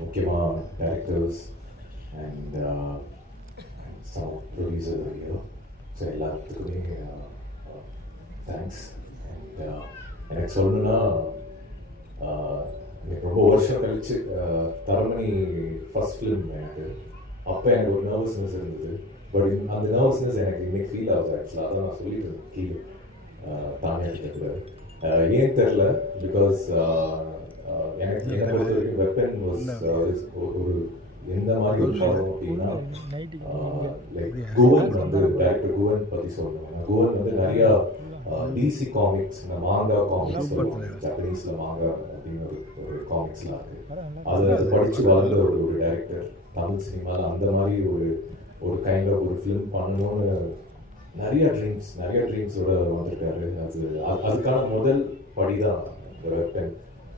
முக்கியமாக directors and sound producer hero so எல்லாத்துக்குமே uh, uh, thanks and uh, எனக்கு சொல்லணும்னா எனக்கு ரொம்ப வருஷம் கழிச்சு தரமணி ஃபர்ஸ்ட் ஃபிலிம் எனக்கு. அப்போ எனக்கு ஒரு நர்வஸ்னஸ் இருந்தது. பட் அந்த நர்வஸ்னஸ் எனக்கு இன்னைக்கு ஃபீல் ஆகுது ஆக்சுவலாக அதான் நான் சொல்லிட்டு இருந்தேன் கீழே தானே கூட. ஏன் தெரில? பிகாஸ் எனக்கு என்னை பொறுத்த வரைக்கும் வெப்பன் வாஸ் ஒரு எந்த மாதிரி ஒரு படம் அப்படின்னா லைக் குவன் வந்து டேரக்டர் குவன் பற்றி சொல்லணும் குவன் வந்து நிறையா டிசி காமிக்ஸ் இந்த மாங்கா காமிக்ஸ் ஜப்பனீஸ்ல மாங்கா அப்படின்னு ஒரு காமிக்ஸ்லாம் இருக்கு. அதை அது படிச்சு வளர்ந்த ஒரு ஒரு டேரக்டர் தமிழ் சினிமாவில் அந்த மாதிரி ஒரு ஒரு கைண்ட் ஆஃப் ஒரு ஃபிலிம் பண்ணணும்னு நிறைய ட்ரீம்ஸ் நிறைய ட்ரீம்ஸோட வந்திருக்காரு. அது- அதுக்கான முதல் படி தான் இந்த வெப்பன்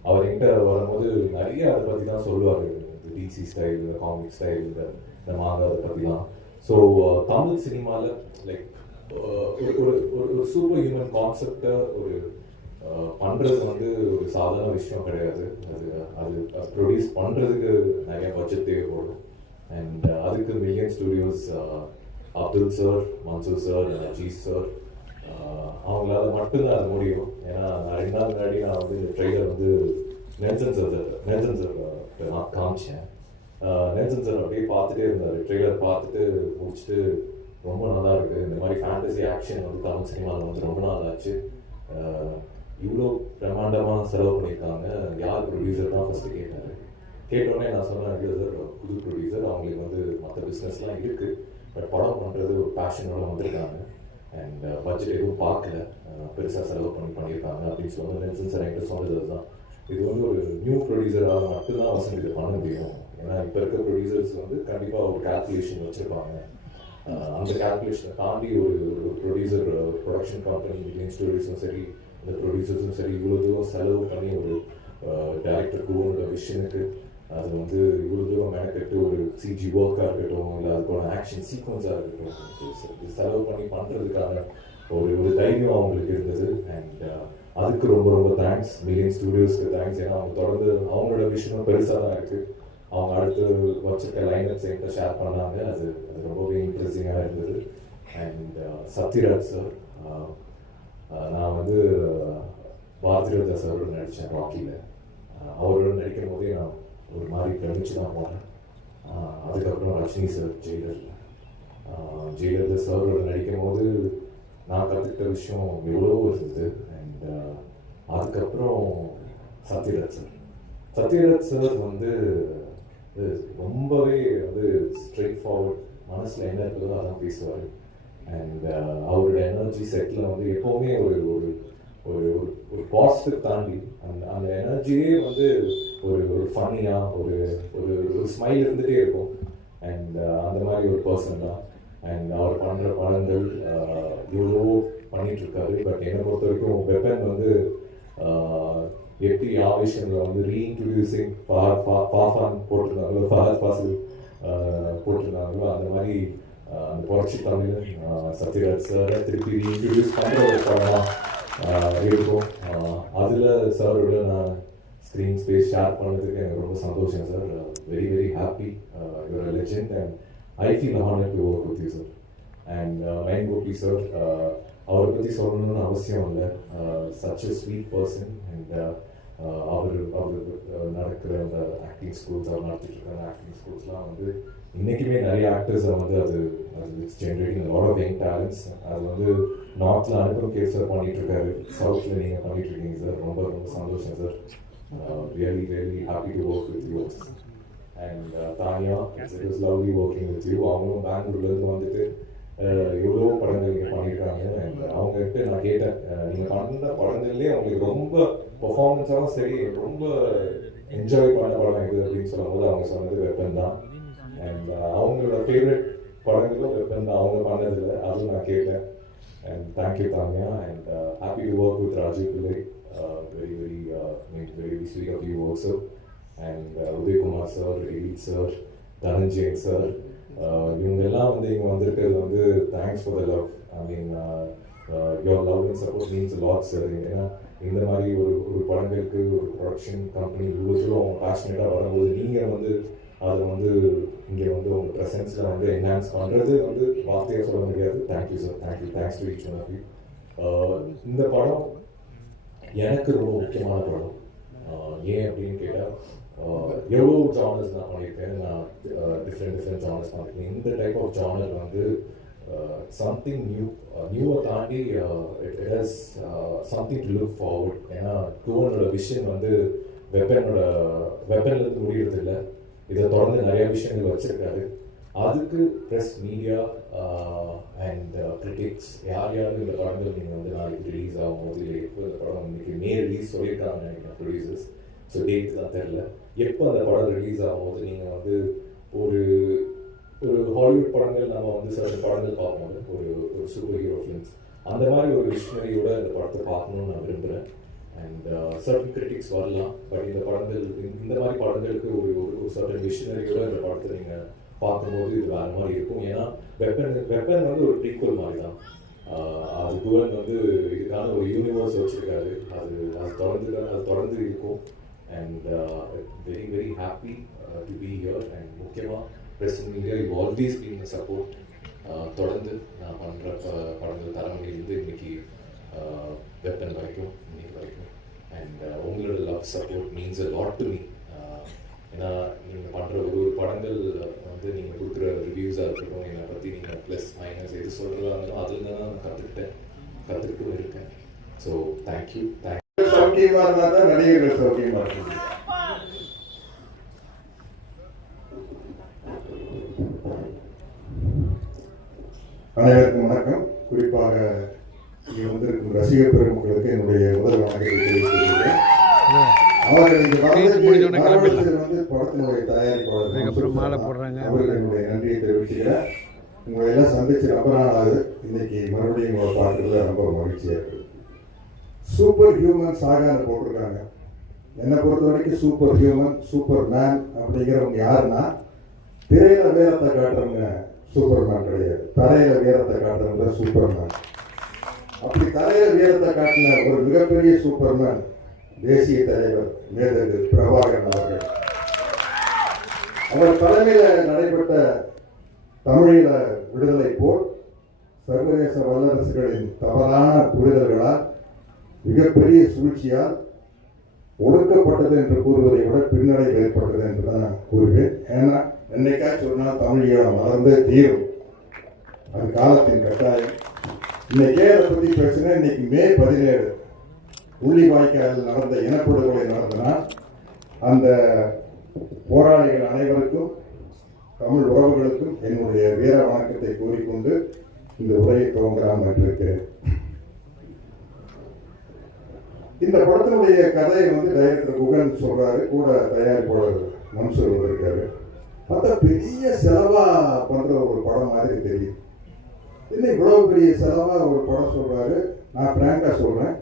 அவர் என்கிட்ட வரும்போது நிறைய அதை பற்றி தான் சொல்லுவார். இந்த டிசி ஸ்டைல் இந்த காமிக் ஸ்டைல் இந்த இந்த மாங்கா அதை பற்றிலாம் ஸோ தமிழ் சினிமாவில் லைக் ஒரு ஒரு ஒரு சூப்பர் ஹியூமன் கான்செப்டை ஒரு பண்ணுறது வந்து ஒரு சாதாரண விஷயம் கிடையாது. அது அது ப்ரொடியூஸ் பண்ணுறதுக்கு நிறைய பட்ஜெட் தேவைப்படும். அண்ட் அதுக்கு million studios Abdul sir Mansoor sir Aziz sir அவங்களால மட்டும்தான் அது முடியும். ஏன்னா நான் ரெண்டு நாள் முன்னாடி நான் வந்து இந்த ட்ரெய்லர் வந்து நெல்சன் சார் நெல்சன் சார் நான் காமிச்சேன். நெல்சன் சார் அப்படியே பார்த்துட்டே இருந்தார். ட்ரெய்லர் பார்த்துட்டு முடிச்சுட்டு ரொம்ப நல்லா இருக்குது இந்த மாதிரி ஃபேண்டசி ஆக்ஷன் வந்து தமிழ் சினிமாவில் வந்து ரொம்ப நாள் ஆச்சு. இவ்வளோ பிரம்மாண்டமாக செலவு பண்ணியிருக்காங்க. யார் ப்ரொடியூசர் தான் ஃபஸ்ட்டு கேட்டார். கேட்டோடனே நான் சொன்னேன் இல்லை சார் புது ப்ரொடியூசர் அவங்களுக்கு வந்து மற்ற பிஸ்னஸ்லாம் இருக்குது பட் படம் பண்ணுறது ஒரு பேஷனோட வந்திருக்காங்க. அண்ட் பட்ஜெட் uh, எதுவும் பார்க்கல. பெருசாக செலவு பண்ணி பண்ணியிருக்காங்க அப்படின்னு சொல்லி நெல்சன் சார் என்கிட்ட சொன்னது தான் இது வந்து ஒரு நியூ ப்ரொடியூசராக மட்டும்தான் வசந்த் இது பண்ண முடியும். ஏன்னா இப்போ இருக்கிற ப்ரொடியூசர்ஸ் வந்து கண்டிப்பாக ஒரு கால்குலேஷன் வச்சுருப்பாங்க. அந்த கால்குலேஷனை தாண்டி ஒரு ஒரு ப்ரொடியூசர் ப்ரொடக்ஷன் கம்பெனி மில்லியன் ஸ்டோரிஸும் சரி இந்த ப்ரொடியூசர்ஸும் சரி இவ்வளோ தூரம் செலவு பண்ணி ஒரு டேரக்டருக்கு ஒரு விஷனுக்கு அது வந்து இவ்வளோ தூரம் மெனக்கெட்டு ஒரு சிஜி ஒர்க்காக இருக்கட்டும் இல்லை அதுக்கான ஆக்ஷன் சீக்வன்ஸாக இருக்கட்டும் செலவு பண்ணி பண்ணுறதுக்கான ஒரு ஒரு தைரியம் அவங்களுக்கு இருந்தது. அண்ட் uh, அதுக்கு ரொம்ப ரொம்ப தேங்க்ஸ் மில்லியன் ஸ்டூடியோஸ்க்கு தேங்க்ஸ் ஏன்னா அவங்க தொடர்ந்து அவங்களோட விஷயமும் பெருசாக தான் இருக்குது அவங்க அடுத்து வச்சிருக்க லைனப்ஸ் என்கிட்ட ஷேர் பண்ணாங்க. அது அது ரொம்பவே இன்ட்ரெஸ்டிங்காக இருந்தது. And uh, Sathyaraj sir uh, நான் வந்து பாரதிராஜா சாரோட நடித்தேன் ராக்கியில் அவரோட நடிக்கும் போதே நான் ஒரு மாதிரி பிரமிச்சு தான் போனேன். அதுக்கப்புறம் ரஜினி சார் ஜெயிலரில் ஜெயிலரில் சாரோட நடிக்கும் போது நான் கற்றுக்கிட்ட விஷயம் எவ்வளவோ இருந்தது. அண்ட் அதுக்கப்புறம் சத்யராஜ் சார் சத்யராஜ் சார் வந்து ரொம்பவே வந்து ஸ்ட்ரெயிட் ஃபார்வர்ட் மனசில் என்ன இருக்குதோ அதான் பேசுவார். அண்ட் அவரோட எனர்ஜி செட்டில் வந்து எப்போவுமே ஒரு ஒரு ஒரு ஒரு ஒரு பாசிட்டிவ் தாண்டி அந்த அந்த எனர்ஜியே வந்து ஒரு ஒரு ஃபன்னியாக ஒரு ஒரு ஒரு ஸ்மைல் இருந்துகிட்டே இருக்கும். அண்ட் uh, அந்த மாதிரி ஒரு பர்சன் தான். அண்ட் அவர் பண்ணுற படங்கள் uh, எவ்வளோ பண்ணிகிட்ருக்காரு பட் என்னை பொறுத்த வரைக்கும் வெப்பன் வந்து uh, எப்படி ஆவேஷனில் வந்து ரீஇன்ட்ரடியூசிங் ஃபார் ஃபாஃபான் போட்டிருந்தாங்களோ ஃபார் ஃபாசில் போட்டிருந்தாங்களோ அந்த மாதிரி அந்த புரட்சி தமிழ் சத்யராஜ் சார் திருப்பி ரீஇன்ட்ரடியூஸ் பண்ணுற ஒரு படமாக இருக்கும். அதில் சாரோட நான் ஸ்க்ரீன் ஸ்பேஸ் ஷேர் பண்ணதுக்கு எனக்கு ரொம்ப சந்தோஷம் sir very very happy your legend and I feel honour to work with you sir and mine Gopi sir அவரை பற்றி சொல்லணும்னு அவசியம் இல்லை. Such a sweet person and அவர் அவர் uh, நடக்கிற அந்த ஆக்டிங் ஸ்கூல்ஸ் அவர் நடத்திட்டு இருக்கிற ஆக்டிங் ஸ்கூல்ஸ்லாம் வந்து இன்றைக்குமே நிறைய ஆக்டர்ஸை வந்து அது அது it's generating lot of young talents அது வந்து நார்த்தில் அனுப்பும் கேஸ் சார் பண்ணிட்டு இருக்காரு. சவுத்தில் நீங்கள் பண்ணிட்டு இருக்கீங்க சார் ரொம்ப ரொம்ப சந்தோஷம் sir really really happy work with with And and Tania it's it is lovely working with you அவங்களும் பெங்களூர்லேருந்து வந்துட்டு uh, எவ்வளோ படங்கள் நீங்கள் பண்ணியிருக்காங்க அண்ட் அவங்ககிட்ட நான் கேட்டேன். Uh, நீங்கள் பண்ண படங்கள்லேயே அவங்களுக்கு ரொம்ப பர்ஃபார்மன்ஸாகவும் சரி ரொம்ப என்ஜாய் பண்ண படம் இது அப்படின்னு சொல்லும்போது அவங்க சொன்னது வெப்பன் தான். அண்ட் uh, அவங்களோட ஃபேவரட் படங்களும் வெப்பன் தான். அவங்க பண்ணதில்லை அதுவும் நான் கேட்டேன். And thank you Thamiya and happy to work with Rajeev Pillai very very mean very sweet of you also and Udhayakumar sir edit sir Dhananjayan sir இவங்க எல்லாம் வந்து இங்கே வந்திருக்கிறது வந்து thanks for the love I mean your love and support means lot sir ஏன்னா இந்த மாதிரி ஒரு ஒரு படங்களுக்கு ஒரு ப்ரொடக்ஷன் கம்பெனி இவ்வளோ தூரம் பேஷனேட்டாக வரும்போது நீங்கள் வந்து அதை வந்து இங்கே வந்து உங்கள் ப்ரெசன்ஸில் வந்து என்ஹான்ஸ் பண்ணுறது வந்து வார்த்தையாக சொல்ல முடியாது. Thank you sir thank you thanks to each one of you இந்த படம் எனக்கு ரொம்ப முக்கியமான படம் ஏன் அப்படின்னு கேட்டால் எவ்வளோ ஜானர்ஸ் நான் பண்ணியிருக்கேன் நான் டிஃப்ரெண்ட் டிஃப்ரெண்ட் ஜானர்ஸ் பண்ணியிருக்கேன். இந்த டைப் ஆஃப் ஜானர் வந்து சம்திங் நியூ நியூவை தாண்டி it has something to look forward ஏன்னா டூவனோட விஷன் வந்து வெப்பனோட வெப்பன்லேருந்து முடியறது இல்லை இதை தொடர்ந்து நிறைய விஷயங்கள் வச்சுருக்காரு. அதுக்கு ப்ரெஸ் மீடியா அண்ட் கிரிட்டிக்ஸ் யார் யாரும் இந்த படங்கள் நீங்கள் வந்து நாளைக்கு ரிலீஸ் ஆகும் போது இல்லை எப்போ இந்த படம் இன்னைக்கு மே ரிலீஸ் சொல்லியிருக்காங்க நினைக்கிறேன் ப்ரொடியூசர்ஸ் ஸோ டேட் தான் தெரில. எப்போ அந்த படம் ரிலீஸ் ஆகும்போது நீங்கள் வந்து ஒரு ஒரு ஹாலிவுட் படங்கள் நம்ம வந்து சில படங்கள் பார்க்கணும் ஒரு ஒரு சூப்பர் ஹீரோ ஃபிலிம்ஸ் அந்த மாதிரி ஒரு விஷனரியோட இந்த படத்தை பார்க்கணும்னு நான் விரும்புகிறேன் அண்ட் சர்டன் கிரிட்டிக்ஸ் வரலாம். பட் இந்த படங்கள் இந்த- இந்த மாதிரி படங்களுக்கு ஒரு ஒரு சர்டன் விஷனரியோட இந்த படத்தை நீங்கள் பார்க்கும்போது இது வேறு மாதிரி இருக்கும். ஏன்னா வெப்பன் வெப்பன் வந்து ஒரு ப்ரீக்குவல் மாதிரி தான் அது குவன் வந்து இதுக்கான ஒரு யூனிவர்ஸ் வச்சிருக்காரு. அது அது தொடர்ந்து அது தொடர்ந்து இருக்கும். And very very happy to be here and முக்கியமாக press media you always been support தொடர்ந்து நான் பண்ணுற படங்கள் தரமணிலேருந்து இன்னைக்கு வெப்பன் வரைக்கும் இன்னைக்கு வரைக்கும். அண்ட் உங்களோட love support means a lot to me ஏன்னா நீங்கள் பண்ணுற ஒரு ஒரு படங்கள் வந்து நீங்கள் கொடுக்குற ரிவ்யூஸாக இருக்கட்டும் என்னை பற்றி நீங்கள் ப்ளஸ் மைனஸ் எது சொல்கிறதா இருந்தாலும் அதில் தான் நான் கற்றுக்கிட்டேன் கற்றுக்கிட்டும் இருக்கேன். ஸோ தேங்க்யூ தேங்க் சௌக்கியமாக இருந்தால் தான் நடிகர்கள் சௌக்கியமாக இருக்கும் அனைவருக்கும் வணக்கம். குறிப்பாக இங்கே வந்திருக்கும் ரசிக பெருமக்களுக்கு என்னுடைய முதல் வணக்கத்தை தெரிவித்துக்கிறேன் அவர்கள் இங்கு வரதுக்கு வரவழைத்தது வந்து படத்தினுடைய தயாரிப்பாளர் மாலை போடுறாங்க. அவர்களுக்கு என்னுடைய நன்றியை தெரிவிச்சுக்கிறேன். உங்களை எல்லாம் சந்திச்சு ரொம்ப நாள் ஆகுது இன்னைக்கு மறுபடியும் உங்களை பார்க்கறதுல ரொம்ப மகிழ்ச்சியா இருக்கு. சூப்பர் ஹியூமன் சாகான்னு போட்டிருக்காங்க. என்னை பொறுத்த வரைக்கும் சூப்பர் ஹியூமன் சூப்பர் மேன் அப்படிங்கிறவங்க யாருன்னா திரையில வீரத்தை காட்டுறவங்க சூப்பர் மேன் கிடையாது. தரையில வீரத்தை காட்டுறவங்க சூப்பர் மேன் அப்படி தரையில வீரத்தை காட்டின ஒரு மிகப்பெரிய சூப்பர் மேன் தேசிய தலைவர் மேதகு பிரபாகரன் அவர்கள். அவர் தலைமையில் நடைபெற்ற தமிழீழ விடுதலை போர் சர்வதேச வல்லரசுகளின் தவறான புரிதல்களால் மிகப்பெரிய சூழ்ச்சியால் ஒடுக்கப்பட்டது என்று கூறுவதை விட பின்னடைவு ஏற்பட்டது என்று தான் கூறுவேன். ஏன்னா என்னைக்கா சொன்னால் தமிழ் ஈழம் வளர்ந்தே தீரும். அது காலத்தின் கட்டாயம். இன்னைக்கே அதை பற்றி பேசுனா இன்னைக்கு மே பதினேழு. உள்ளிவாய்க்காலில் நடந்த இனப்படுகொலை நடந்தனா அந்த போராளிகள் அனைவருக்கும் தமிழ் உறவுகளுக்கும் என்னுடைய வீர வணக்கத்தை கூறிக்கொண்டு இந்த உரையை துவங்கலாம் இருக்கிறேன். இந்த படத்தினுடைய கதையை வந்து டைரக்டர் குகன் சொல்றாரு கூட தயாரிப்பாளர் மன்சூர் வந்திருக்காரு. பார்த்தா பெரிய செலவா பண்ற ஒரு படம் மாதிரி தெரியும் இன்னும் இவ்வளவு பெரிய செலவா ஒரு படம் சொல்றாரு? நான் பிராங்கா சொல்றேன்.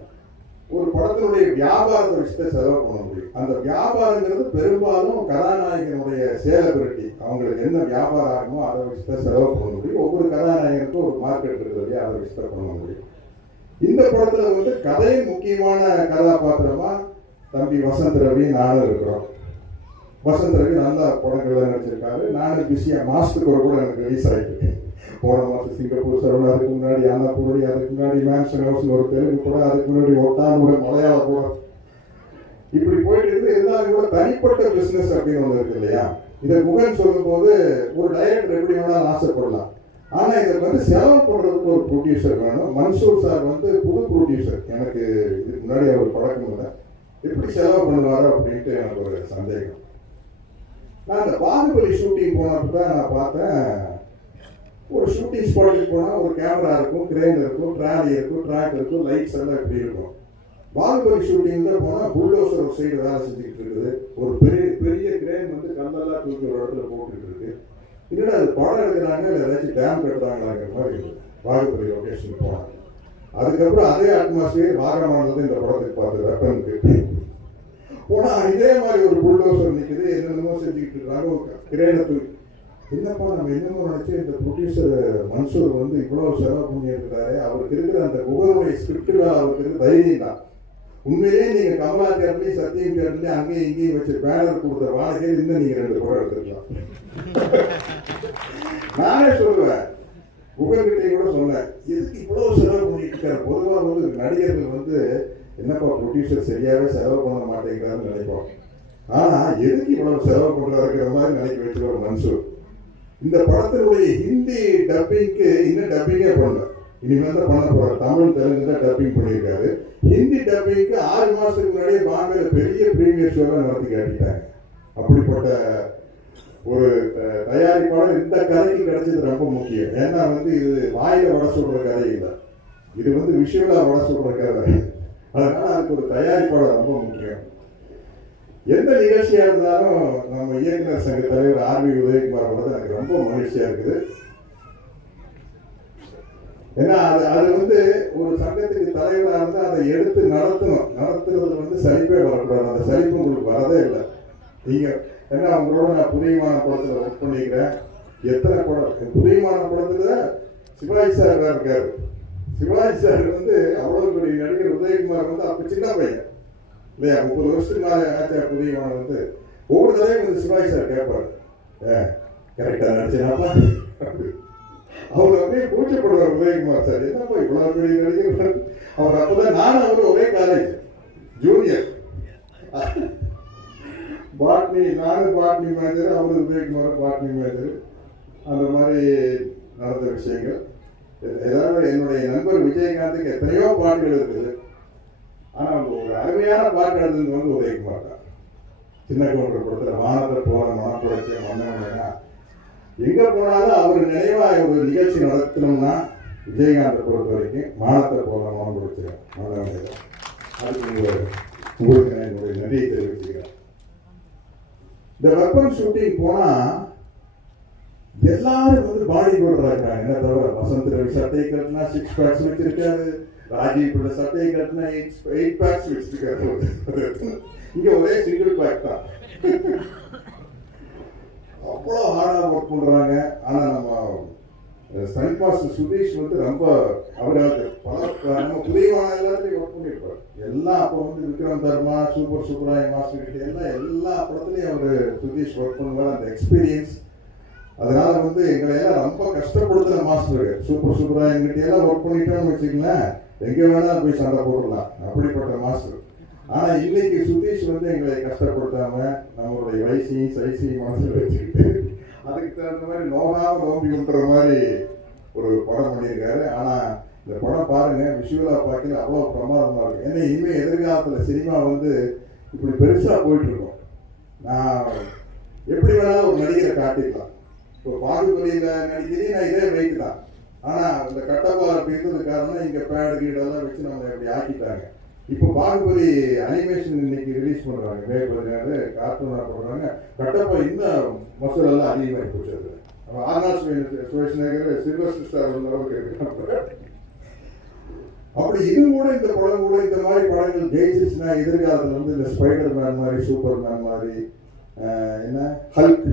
ஒரு படத்தினுடைய வியாபாரத்தை விஷயத்தை செலவு பண்ண முடியும். அந்த வியாபாரங்கிறது பெரும்பாலும் கதாநாயகனுடைய சேலபிரிட்டி அவங்களுக்கு என்ன வியாபாரம் ஆகுமோ அதை விஷயத்தை செலவு பண்ண முடியும். ஒவ்வொரு கதாநாயகனுக்கும் ஒரு மார்க்கெட் இருக்குது இல்லையா அதை வச்சுதான் பண்ண முடியும். இந்த படத்துல வந்து கதை முக்கியமான கதாபாத்திரமா தம்பி வசந்த் ரவி நானும் இருக்கிறோம். வசந்த் ரவி நல்ல படங்கள்லாம் நடிச்சிருக்காரு. நானும் பிஸியா மாசத்துக்கு ஒரு கூட எனக்கு ரிலீஸ் ஆகிட்டு போன மாசம் சிங்கப்பூர் சரவணா அதுக்கு முன்னாடி அன்னபூரி அதுக்கு முன்னாடி மேன்ஷன் ஹவுஸ் ஒரு தெலுங்கு கூட அதுக்கு முன்னாடி ஒட்டானோட மலையாள கூட இப்படி போயிட்டு இருந்து எல்லாரும் கூட தனிப்பட்ட பிசினஸ் அப்படின்னு ஒன்று இருக்கு இல்லையா? இதை முகன் சொல்லும்போது ஒரு டைரக்டர் எப்படி வேணாலும் ஆசைப்படலாம். ஆனா இதை வந்து செலவு பண்றதுக்கு ஒரு ப்ரொடியூசர் வேணும். மன்சூர் சார் வந்து புது ப்ரொடியூசர் எனக்கு இதுக்கு முன்னாடி அவர் பழக்கம் இல்லை. எப்படி செலவு பண்ணுவார் அப்படின்ட்டு எனக்கு ஒரு சந்தேகம். நான் அந்த பாகுபலி ஷூட்டிங் போனப்ப தான் நான் பார்த்தேன். ஒரு ஷூட்டிங் ஸ்பாட்டுக்கு போனால் ஒரு கேமரா இருக்கும் கிரேன் இருக்கும் ட்ராலி இருக்கும் ட்ராக் இருக்கும் லைட்ஸ் எல்லாம் இப்படி இருக்கும்? பாகுபலி ஷூட்டிங்கில் போனால் புல்டோசர் ஒரு சைடு வேலை செஞ்சுக்கிட்டு இருக்குது. ஒரு பெரிய பெரிய கிரேன் வந்து கல்லெல்லாம் தூக்கி ஒரு இடத்துல போட்டுக்கிட்டு இருக்கு. இல்லைன்னா அது படம் எடுக்கிறாங்க இல்லை ஏதாச்சும் டேம் கட்டுறாங்களாங்கிற மாதிரி இருக்குது பாகுபலி போனாங்க அதுக்கப்புறம் அதே அட்மாஸ்பியர் வாகனமானது இந்த படத்துக்கு பார்த்து வெப்பனுக்கு போனால் இதே மாதிரி ஒரு புல்டோசர் நிற்குது என்னென்னமோ செஞ்சுக்கிட்டு இருக்காங்க கிரேனை தூக்கி. என்னப்பா நம்ம என்னமோ நினைச்சு இந்த ப்ரொடியூசர் மன்சூர் வந்து இவ்வளவு செலவு பண்ணியிருக்கிறாரு. அவருக்கு இருக்கிற அந்த குகனுடைய ஸ்கிரிப்டில் அவருக்கு இருக்கிற தைரியம் தான். உண்மையிலேயே நீங்க கமலா தேட்டர்லயும் சத்தியம் தேட்டர்லயும் அங்கேயும் இங்கேயும் வச்சு பேனர் கொடுத்த வாடகை இன்னும் நீங்க ரெண்டு படம் எடுத்துக்கலாம். நானே சொல்லுவேன். உங்ககிட்ட கூட சொன்னேன். எதுக்கு இவ்வளவு செலவு பண்ணிட்டு இருக்காரு வந்து நடிகர்கள் வந்து என்னப்பா ப்ரொடியூசர் சரியாகவே செலவு பண்ண மாட்டேங்கிறாருன்னு நினைப்போம். ஆனால் எதுக்கு இவ்வளவு செலவு பண்ணுறாருங்கிற மாதிரி நினைக்க வச்சுக்க மன்சூர். இந்த படத்தினுடைய ஹிந்தி டப்பிங்க்கு இன்னும் டப்பிங்கே பண்ணல இனிமேல் தான் பண்ண போறாரு தமிழ் தெலுங்கு தான் டப்பிங் பண்ணியிருக்காரு. ஹிந்தி டப்பிங்க்கு ஆறு மாதத்துக்கு முன்னாடியே பாம்பேல பெரிய ப்ரீமியர் ஷோலாம் நடத்தி காட்டிட்டாங்க. அப்படிப்பட்ட ஒரு த- தயாரிப்பாளர் இந்த கதைக்கு கிடைச்சது ரொம்ப முக்கியம். ஏன்னா வந்து இது வாயில வட சொல்ற கதை இல்லை. இது வந்து விஷுவலா வட சொல்ற கதை. அதனால அதுக்கு ஒரு தயாரிப்பாளர் ரொம்ப முக்கியம். எந்த நிகழ்ச்சியாக இருந்தாலும் நம்ம இயக்குனர் சங்க தலைவர் ஆர்வி உதயகுமார் கூட எனக்கு ரொம்ப மகிழ்ச்சியாக இருக்குது. ஏன்னா அது அது வந்து ஒரு சங்கத்துக்கு தலைவராக இருந்தால் அதை எடுத்து நடத்தணும். நடத்துறது வந்து சலிப்பே வரக்கூடாது. அந்த சலிப்பு உங்களுக்கு வரதே இல்லை. நீங்கள் ஏன்னா உங்களோட நான் புதியமான படத்தில் ஒர்க் பண்ணிக்கிறேன். எத்தனை படம்? புதியமான படத்தில் சிவாஜி சார் வேற இருக்காரு. சிவாஜி சார் வந்து அவ்வளவு பெரிய நடிகர் உதயகுமார் வந்து அப்போ சின்ன பையன். இல்லையா முப்பது வருஷத்துக்கு மேலே ஆச்சா புதியமான வந்து ஒவ்வொரு தடவையும் வந்து சிவாய் சார் கேட்பாரு ஏ கரெக்டா நடிச்சேனாப்பா அவர் அப்படியே பூச்சப்படுவார் உதயகுமார் சார். என்னப்பா இவ்வளோ பெரிய நடிகர்? அவர் அப்போதான் நானும் அவர் ஒரே காலேஜ் ஜூனியர் பாட்னி நானும் பாட்னி மேஜர் அவரு உதயகுமார் பாட்னி மேஜர் அந்த மாதிரி நடந்த விஷயங்கள். ஏதாவது என்னுடைய நண்பர் விஜயகாந்துக்கு எத்தனையோ பாடல்கள் இருக்குது. ஆனால் ஒரு அருமையான பாட்டு எழுதுனது வந்து உதயகுமார் தான் சின்ன கவுண்டர் படத்தில் வானத்தில் போற மனப்புரட்சிய மன்னவனா எங்கே போனாலும் அவர் நினைவாக ஒரு நிகழ்ச்சி நடத்தினோம்னா விஜயகாந்தை பொறுத்த வரைக்கும் மானத்தை போற மனப்புரட்சிய மன்னவனை தான் அதுக்கு உங்க- உங்களுக்கு நான் என்னுடைய நன்றியை தெரிவிச்சுக்கிறேன் இந்த வெப்பன் ஷூட்டிங் போனால் எல்லாரும் வந்து பாடி போடுறாங்க என்ன தவிர வசந்த் ரவி சட்டை கட்டினா சிக்ஸ் பேக்ஸ் வச்சிருக்காரு. ராஜீவ் சட்டையை கட்டினா எயிட் எயிட் பேக்ஸ் வச்சிருக்காரு. இங்க ஒரே சிங்கிள் பேக் தான். அவ்வளோ ஹார்டாக ஒர்க் பண்ணுறாங்க ஆனால் நம்ம ஸ்டண்ட் மாஸ்டர் சுதீஷ் வந்து ரொம்ப அவர் பல நம்ம புதியமான எல்லாத்தையும் ஒர்க் பண்ணியிருப்பார் எல்லா அப்போ வந்து விக்ரம் தர்மா சூப்பர் சூப்பராய் மாஸ்டர் கிட்ட எல்லாம் எல்லா படத்துலையும் அவர் சுதீஷ் ஒர்க் பண்ணுவார். அந்த எக்ஸ்பீரியன்ஸ் அதனால வந்து எங்களை எல்லாம் ரொம்ப கஷ்டப்படுத்துற மாஸ்டர் சூப்பர் சூப்பரா எங்கிட்ட எல்லாம் ஒர்க் பண்ணிட்டோம்னு வச்சுக்கங்களேன். எங்கே வேணாலும் போய் சண்டை போடலாம் அப்படிப்பட்ட மாஸ்டர் ஆனால் இன்னைக்கு சுதீஷ் வந்து எங்களை கஷ்டப்படுத்தாம நம்மளுடைய வயசையும் சைஸையும் மனசில் வச்சுக்கிட்டு அதுக்கு தகுந்த மாதிரி நோகாம நோம்பி மாதிரி ஒரு படம் பண்ணியிருக்காரு. ஆனால் இந்த படம் பாருங்க விஷுவலாக பார்க்கல அவ்வளோ பிரமாதமாக இருக்கும் ஏன்னா இனிமே எதிர்காலத்தில் சினிமா வந்து இப்படி பெருசாக போயிட்டு இருக்கும் நான் எப்படி வேணாலும் ஒரு நடிகரை காட்டிக்கலாம். இப்போ பாகுபலியில் நடிக்கிறேன் நான் இதே வெயிட் தான். ஆனால் இந்த கட்டப்பாறை பிரிந்தது காரணம் இங்கே பேடு கீடெல்லாம் வச்சு நம்ம இப்படி ஆக்கிட்டாங்க. இப்போ பாகுபலி அனிமேஷன் இன்னைக்கு ரிலீஸ் பண்ணுறாங்க மே பதினாறு கார்ட்டூனாக பண்ணுறாங்க கட்டப்பா இன்னும் மசூல் எல்லாம் அதிகமாகி போச்சு அது ஆர்னால்ட் சுவேஷ்நகர் சில்வஸ்டர் ஸ்டார் வந்த அளவுக்கு அப்படி இது கூட இந்த படம் கூட இந்த மாதிரி படங்கள் ஜெயிச்சிச்சுன்னா எதிர்காலத்தில் வந்து இந்த ஸ்பைடர் மேன் மாதிரி சூப்பர் மேன் மாதிரி என்ன? ஹல்க்.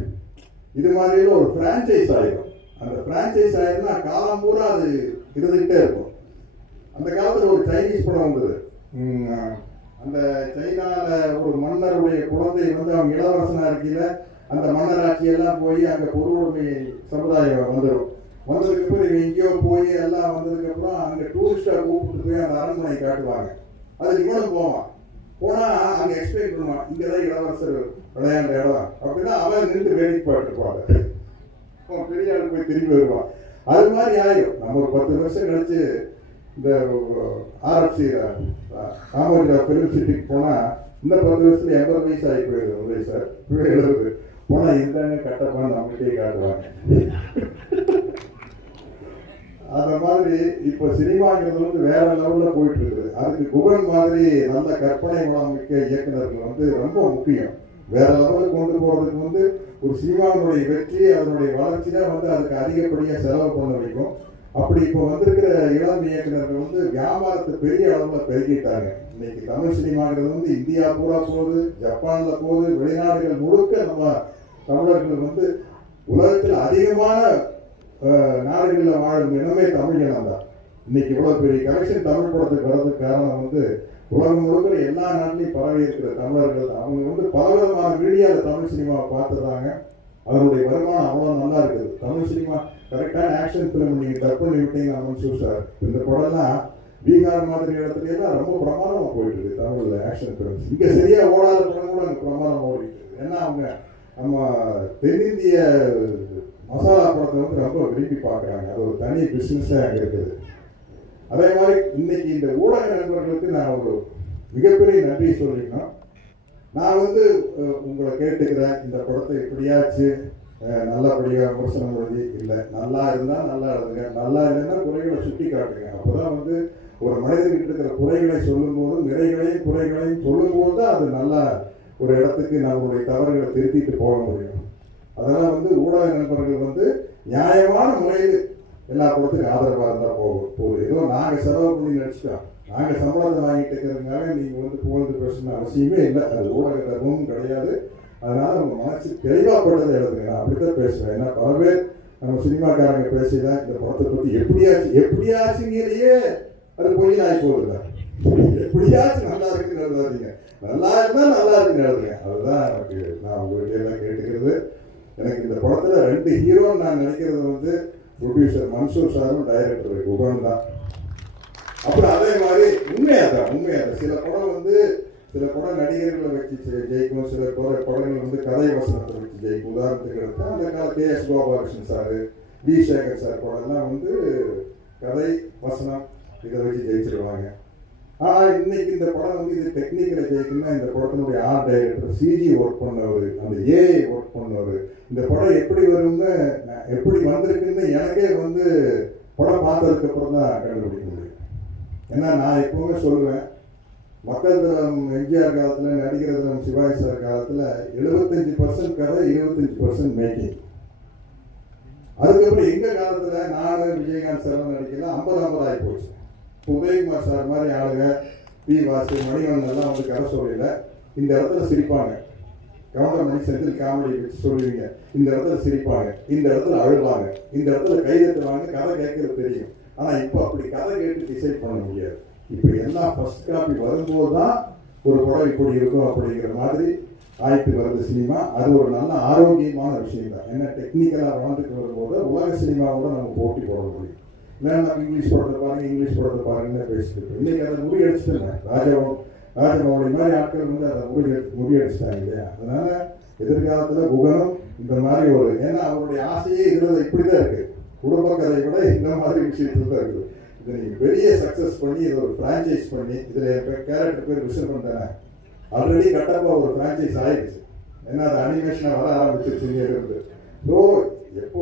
இது மாதிரியும் ஒரு ஃப்ரான்ச்சைஸ் ஆயிடும். அந்த பிரான்ச்சைஸ் ஆயிருந்தா காலம் பூரா அது இருந்துகிட்டே இருக்கும். அந்த காலத்துல ஒரு சைனீஸ் படம் வந்தது. அந்த சைனால ஒரு மன்னருடைய குழந்தை வந்து அவங்க இளவரசனா இருக்கையில அந்த மன்னராட்சி எல்லாம் போய் அங்க பொருளுடைமை சமுதாயம் வந்துடும் வந்ததுக்கு அப்புறம் இவன் எங்கேயோ போய் எல்லாம் வந்ததுக்கு அப்புறம் அங்க டூரிஸ்டா கூப்பிட்டு போய் அந்த அரண்மனை காட்டுவாங்க. அதுக்கு இவனும் போவான். போனா அங்க எக்ஸ்பிளைன் பண்ணுவான் இங்கதான் இளவரசர் விளையாண்ட இடம். அப்படின்னா அவன் நின்று வேடிக்கை பார்த்துப்பாங்க அவன் பெரிய ஆள் போய் திரும்பி வருவான் அது மாதிரி ஆயிடும் நம்ம ஒரு பத்து வருஷம் கழிச்சு இந்த ஆர்எஃப்சி காமராஜர் ஃபிலிம் சிட்டிக்கு போனா இந்த பத்து வருஷத்துல எண்பது வயசு ஆகி போயிடுது உதய் சார். எழுபது போனால் இருந்தாங்க கட்டப்பான்னு நம்மகிட்டே காட்டுவாங்க. அந்த மாதிரி இப்போ சினிமாங்கிறது வந்து வேற லெவலில் போயிட்டு இருக்குது. அதுக்கு குகன் மாதிரி நல்ல கற்பனை வளம் மிக்க இயக்குநர்கள் வந்து ரொம்ப முக்கியம். வேற லெவலுக்கு கொண்டு போறதுக்கு வந்து ஒரு சினிமாவினுடைய வெற்றி அதனுடைய வளர்ச்சி தான் வந்து அதுக்கு அதிகப்படியாக செலவு பண்ண வைக்கும். அப்படி இப்போ வந்திருக்கிற இளம் இயக்குநர்கள் வந்து வியாபாரத்தை பெரிய அளவில் பெருக்கிட்டாங்க. இன்னைக்கு தமிழ் சினிமாங்கிறது வந்து இந்தியா பூரா போகுது ஜப்பானில் போகுது வெளிநாடுகள் முழுக்க நம்ம தமிழர்கள் வந்து உலகத்தில் அதிகமான நாடுகளில் வாழும் இனமே தமிழ் இனம் தான். இன்னைக்கு இவ்வளோ பெரிய கலெக்ஷன் தமிழ் படத்துக்கு வர்றதுக்கு காரணம் வந்து உலகம் முழுக்க எல்லா நாட்டிலையும் பரவி இருக்கிற தமிழர்கள் அவங்க வந்து பலவிதமான மீடியாவில் தமிழ் சினிமாவை பார்த்துறாங்க அதனுடைய வருமானம் அவ்வளோ நல்லா இருக்குது. தமிழ் சினிமா கரெக்டான ஆக்ஷன் ஃபிலிம் நீங்கள் டப் பண்ணி விட்டீங்க மன்சூர் சார் இந்த படம்லாம் பீகார் மாதிரி இடத்துல எல்லாம் ரொம்ப பிரமாதமாக போயிட்டு இருக்கு தமிழில் ஆக்ஷன் ஃபிலிம்ஸ் இங்கே சரியா ஓடாத படம் கூட அங்கே பிரமாதமாக ஓடிட்டு இருக்கு. ஏன்னா அவங்க நம்ம தென்னிந்திய மசாலா படத்தை வந்து ரொம்ப விரும்பி பார்க்குறாங்க. அது ஒரு தனி பிஸ்னஸாக அங்கே இருக்குது. அதே மாதிரி இன்னைக்கு இந்த ஊடக நண்பர்களுக்கு நான் ஒரு மிகப்பெரிய நன்றி சொல்லிக்கணும். நான் வந்து உங்களை கேட்டுக்கிறேன். இந்த படத்தை எப்படியாச்சு நல்லபடியாக விமர்சனம் எழுதி இல்லை நல்லா இருந்தால் நல்லா இருந்துங்க நல்லா இல்லைன்னா குறைகளை சுட்டி காட்டுங்க. அப்போதான் வந்து ஒரு மனிதன்கிட்ட இருக்கிற குறைகளை சொல்லும்போது நிறைகளையும் குறைகளையும் சொல்லும்போது தான் அது நல்லா ஒரு இடத்துக்கு நம்மளுடைய தவறுகளை திருத்திட்டு போக முடியும். அதெல்லாம் வந்து ஊடக நண்பர்கள் வந்து நியாயமான முறையில் எல்லா குளத்துக்கும் ஆதரவாக இருந்தால் போகும் போகுது ஏதோ நாங்கள் செலவு பண்ணி நடிச்சிட்டோம். நாங்கள் சம்பளத்தை வாங்கிட்டு இருக்கிறதுனால நீங்கள் வந்து புகழ்ந்து பேசணும்னு அவசியமே இல்லை. அது ஊடக தர்மமும் கிடையாது. அதனால் உங்கள் மனசு தெளிவாகப்பட்டதை எழுதுங்க. நான் அப்படித்தான் பேசுவேன். ஏன்னா பல பேர் நம்ம சினிமாக்காரங்க பேசிதான் இந்த படத்தை பற்றி எப்படியாச்சு எப்படியாச்சுங்கிறதையே அது பொய்யில் ஆகி போகுதுல்ல எப்படியாச்சும் நல்லா இருக்குன்னு எழுதாதீங்க. நல்லா இருந்தால் நல்லா இருக்குன்னு எழுதுங்க. அதுதான் எனக்கு நான் உங்கள்கிட்ட எல்லாம் கேட்டுக்கிறது. எனக்கு இந்த படத்தில் ரெண்டு ஹீரோன்னு நான் நினைக்கிறது வந்து ப்ரொடியூசர் மன்சூர் சாரும் டைரக்டர் குகன் தான். அப்புறம் அதே மாதிரி உண்மையாதான் தான் உண்மையா தான். சில படம் வந்து சில படம் நடிகர்களை வச்சு ஜெயிக்கும் சில பட படங்கள் வந்து கதை வசனத்தை வச்சு ஜெயிக்கும். உதாரணத்துக்கு எடுத்தால் அந்த கால K S Gopalakrishnan sir V Sekar sir படம்லாம் வந்து கதை வசனம் இதை வச்சு ஜெயிச்சிருவாங்க. ஆனால் இன்னைக்கு இந்த படம் வந்து இது டெக்னிக்கலை ஜெயிக்கணும்னா இந்த படத்தினுடைய ஆர்ட் டைரக்டர் சிஜி ஒர்க் பண்ணவர் அந்த ஏஐ ஒர்க் பண்ணவர். இந்த படம் எப்படி வரும்னு நான் எப்படி வந்திருக்குன்னு எனக்கே வந்து படம் பார்த்ததுக்கு அப்புறம் தான் கண்டுபிடிக்க முடியும். ஏன்னா நான் எப்பவுமே சொல்லுவேன் மக்கள் தினம் எம்ஜிஆர் காலத்தில் நடிகர் தினம் சிவாஜி சார் காலத்தில் எழுபத்தஞ்சு பர்சன்ட் கதை இருபத்தஞ்சு பர்சன்ட் மேக்கிங் அதுக்கப்புறம் எங்கள் காலத்தில் நான் விஜயகாந்த் சார் நடிக்கல ஐம்பது ஐம்பதாகி போச்சு. உதயகுமார் சார் மாதிரி ஆளுங்க பி வாசு மணிவண்ணன் எல்லாம் வந்து கதை சொல்லல. இந்த இடத்துல சிரிப்பாங்க. கவுண்டமணி செந்தில் காமெடி வச்சு சொல்லுவீங்க. இந்த இடத்துல சிரிப்பாங்க. இந்த இடத்துல அழுவாங்க. இந்த இடத்துல கைதட்டுவாங்க கதை கேட்கறது தெரியும். ஆனால் இப்போ அப்படி கதை கேட்டு டிசைட் பண்ண முடியாது. இப்போ எல்லாம் ஃபர்ஸ்ட் காப்பி வரும்போது தான் ஒரு படம் இப்படி இருக்கும் அப்படிங்கிற மாதிரி ஆயிட்டு வருது சினிமா. அது ஒரு நல்ல ஆரோக்கியமான விஷயம் தான் ஏன்னா டெக்னிக்கலாக வளர்ந்துட்டு வரும்போது உலக சினிமாவோட நம்ம போட்டி போட முடியும். இல்லைன்னா இங்கிலீஷ் படத்தை பாருங்க இங்கிலீஷ் படத்தை பாருங்கன்னு பேசிட்டு இன்னைக்கு அதை முறியடிச்சுட்டேன் ராஜாவும் ராஜமௌழி மாதிரி ஆட்கள் வந்து அதை மூவி அடித்தாங்க இல்லையா? அதனால எதிர்காலத்தில் குகனும் இந்த மாதிரி ஒரு ஏன்னா அவருடைய ஆசையே இதில் இப்படி தான் இருக்கு. குடும்ப கதை கூட இந்த மாதிரி விஷயத்துல தான் இருக்குது இதை நீங்கள் பெரிய சக்ஸஸ் பண்ணி இதை ஒரு ஃப்ரான்ச்சைஸ் பண்ணி இதில் என் கேரக்டர் பேர் விஷயம் பண்ணிட்டேன் ஆல்ரெடி கட்டப்பா ஒரு ஃப்ரான்ச்சைஸ் ஆயிடுச்சு. ஏன்னா அது அனிமேஷனாக வர ஆரம்பிச்சிருச்சு இங்கே இருந்து. ஸோ எப்போ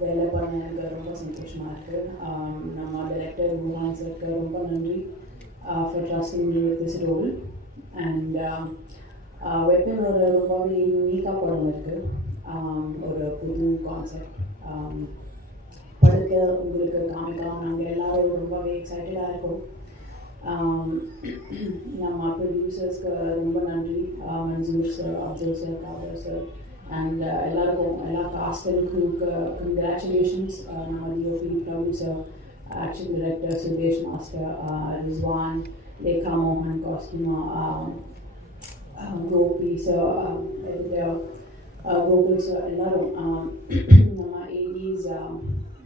வேலை பண்ண எனக்கு ரொம்ப சந்தோஷமாக இருக்குது நம்ம டைரக்டர் குமான் சருக்கு ரொம்ப நன்றி. For trusting me with this role and weapon ஒரு ரொம்பவே யூனிக்காக படம் இருக்குது ஒரு புது கான்செப்ட் படத்தை உங்களுக்கு காமிக்கலாம். நாங்கள் எல்லாரும் ரொம்பவே எக்ஸைட்டடாக இருக்கோம். நம்ம ப்ரொடியூசர்ஸ்க்கு ரொம்ப நன்றி. Mansoor sir Abdul sir Kadhar sir and எல்லாருக்கும் எல்லா காஸ்ட் அண்ட் க்ரூக்கு கங்க்ராச்சுலேஷன்ஸ் நம்ம DOP producer action director Suresh master Rizwan Lekha மோகன் costumer Gopi sir Gokul sir எல்லாரும் um, நம்ம ஏடிஸ்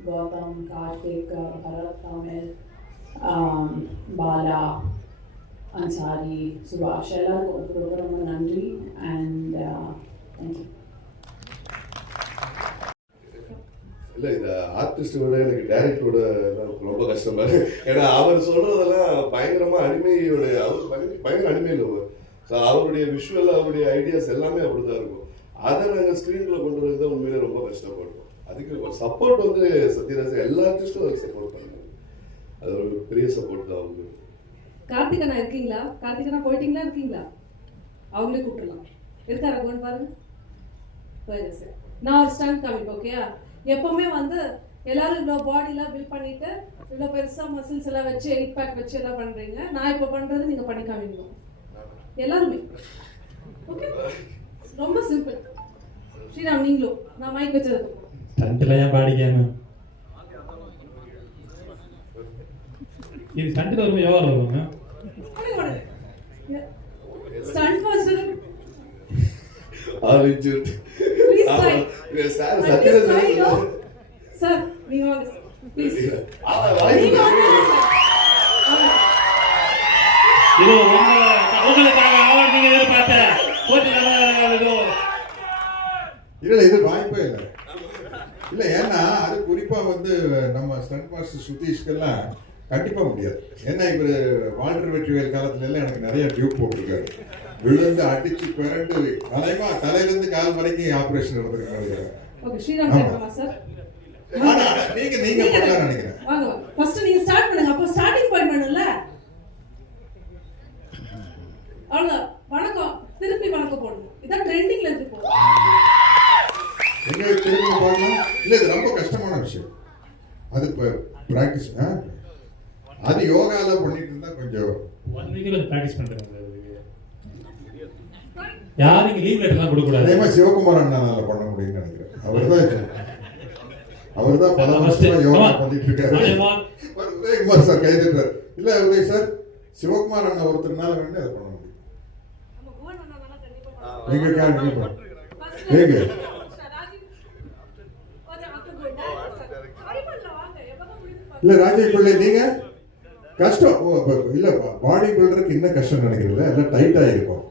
கௌதம் கார்த்திக் பரத் தமிழ் um, பாலா அன்சாரி சுபாஷ் எல்லாருக்கும் ரொம்ப ரொம்ப நன்றி அண்ட் தேங்க்யூ இல்லை இந்த ஆர்டிஸ்ட் விட எனக்கு டேரக்டரோட ரொம்ப கஷ்டமா இருக்கு. ஏன்னா அவர் சொல்றதெல்லாம் பயங்கரமா அடிமையோட அவர் பயங்கர- பயங்கர அடிமையில் ஸோ அவருடைய விஷுவல் அவருடைய ஐடியாஸ் எல்லாமே அப்படிதான் இருக்கும். அதை நாங்கள் ஸ்க்ரீனில் கொண்டு வரது தான் உண்மையிலே ரொம்ப கஷ்டப்படுவோம். அதுக்கு சப்போர்ட் வந்து சத்யராஜ் எல்லா ஆர்டிஸ்டும் அதுக்கு சப்போர்ட் பண்ணாங்க அது ஒரு பெரிய சப்போர்ட் தான் அவங்களுக்கு. கார்த்திகனா இருக்கீங்களா? கார்த்திகனா போயிட்டீங்களா? இருக்கீங்களா? அவங்களே கூப்பிடலாம் இருக்காரா கோன் பாருங்க. போயிரு சார். நான் ஒரு ஸ்டாண்ட் காமிப்பேன் ஓகேயா எப்பவுமே வந்து எல்லாரும் இவ்வளோ பாடிலாம் பில்ட் பண்ணிட்டு இவ்வளோ பெருசாக மசில்ஸ் எல்லாம் வச்சு எயிட் பேக் வச்சு எல்லாம் பண்றீங்க. நான் இப்போ பண்றது நீங்க பண்ணி காமிக்கணும் எல்லாருமே. ஓகே ரொம்ப சிம்பிள் ஸ்ரீராம் நீங்களும். நான் மைக் வச்சதுக்கு ஸ்டண்ட்ல ஏன் பாடிக்காம இது ஸ்டண்ட்ல வருமா யோகால வருமா ஸ்டாண்ட் வச்சது ஆரஞ்சு. சார்? சத்யராஜ் சார் நீங்க வாங்க வாய்ப்பு இல்ல இது வாய்ப்பே இல்லை. இல்ல ஏன்னா அது குறிப்பா வந்து நம்ம ஸ்டண்ட் மாஸ்டர் சுதீஷ்கெல்லாம் கண்டிப்பா முடியாது. ஏன்னா இவர் வால்டர் வெற்றிவேல் காலத்துல எல்லாம் எனக்கு நிறைய டியூப் போட்டிருக்காரு. விழுந்து அடிச்சு பிறண்டு தலைமா தலையில இருந்து கால் வரைக்கும் ஆபரேஷன் ஆனா நீங்க நீங்க பண்ணலாம் நினைக்கிறேன். ஃபர்ஸ்ட் நீங்க ஸ்டார்ட் பண்ணுங்க. அப்போ ஸ்டார்டிங் பாயிண்ட் பண்ணும்ல அவ்வளவுதான். வணக்கம். திருப்பி வணக்கம் போடணும் இதான் ட்ரெண்டிங்ல எங்க திரும்ப பார்க்கலாம் இல்ல இது ரொம்ப கஷ்டமான விஷயம். அது இப்போ ப்ராக்டிஸ் அது யோகால பண்ணிட்டு இருந்தா கொஞ்சம் ஒன் வீக்ல கொஞ்சம் ப்ராக்டிஸ் இதுக்கு. யாரும் இங்க லீவ் லெட்டர்லாம் கொடுக்க அதே கூடாது மாதிரி சிவகுமார் அண்ணால பண்ண முடியும்னு நினைக்கிறேன். அவர் தான் அவர் தான் பல வருஷமா யோகா. பண்ணிட்டு இருக்காரு உதயகுமார். சார் கை தட்டுறாரு. இல்ல உதய் சார் சிவகுமார் அண்ணா ஒருத்தர்னால வேண்டி அதை பண்ண முடியும். நம்ம குவன் அண்ணா நல்லா கண்டிப்பா எங்க First எங்க. இல்ல ராஜேஷ் பிள்ளை நீங்க? கஷ்டம். ஓ, அப்ப இல்ல பாடி பில்டருக்கு இன்னும் கஷ்டம் நினைக்கிறீங்களா? எல்லாம் டைட்டா இருக்கும்.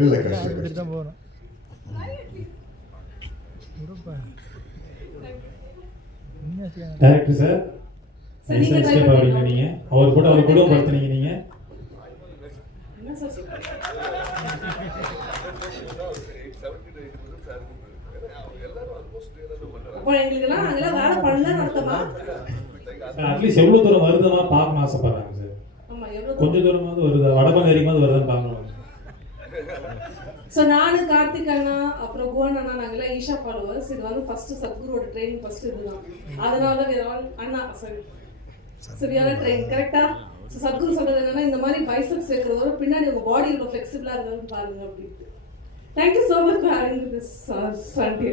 இல்ல கஷ்டம் கஷ்டம். டைரக்டர் சார் ஆகிறீங்க பண்ணுங்க. நீங்க அவர் கூட அவர் குடும்பப்படுத்துனீங்க நீங்க. சார் எங்களுக்கெல்லாம் நாங்கெல்லாம் வேலை பண்ணலன்னு அர்த்தமா? அட்லீஸ்ட் எவ்வளவு தூரம் வருதமா? பார்க்கணும் ஆசைப்படுறாங்க சார். கொஞ்ச தூரமாவது வருதா? வடபங்க அதிகமாவது வருதான்னு பார்க்கணும். ஸோ நானு கார்த்திக் அண்ணா அப்புறம் குவன் அண்ணா நாங்கெல்லாம் ஈஷா ஃபாலோவர்ஸ் இது வந்து ஃபர்ஸ்ட் சத்குருவோட ட்ரைனிங் ஃபர்ஸ்ட் இதுதான். அதனால தான் அண்ணா சாரி சரியான ட்ரெயின் கரெக்டா சத்குரு சொல்றது என்னன்னா இந்த மாதிரி பைசப்ஸ் வைக்கிறதோட பின்னாடி உங்க பாடி இவ்வளோ ஃப்ளெக்சிபிளா இருக்குன்னு பாருங்க அப்படின்ட்டு. Thank you so much for Sunday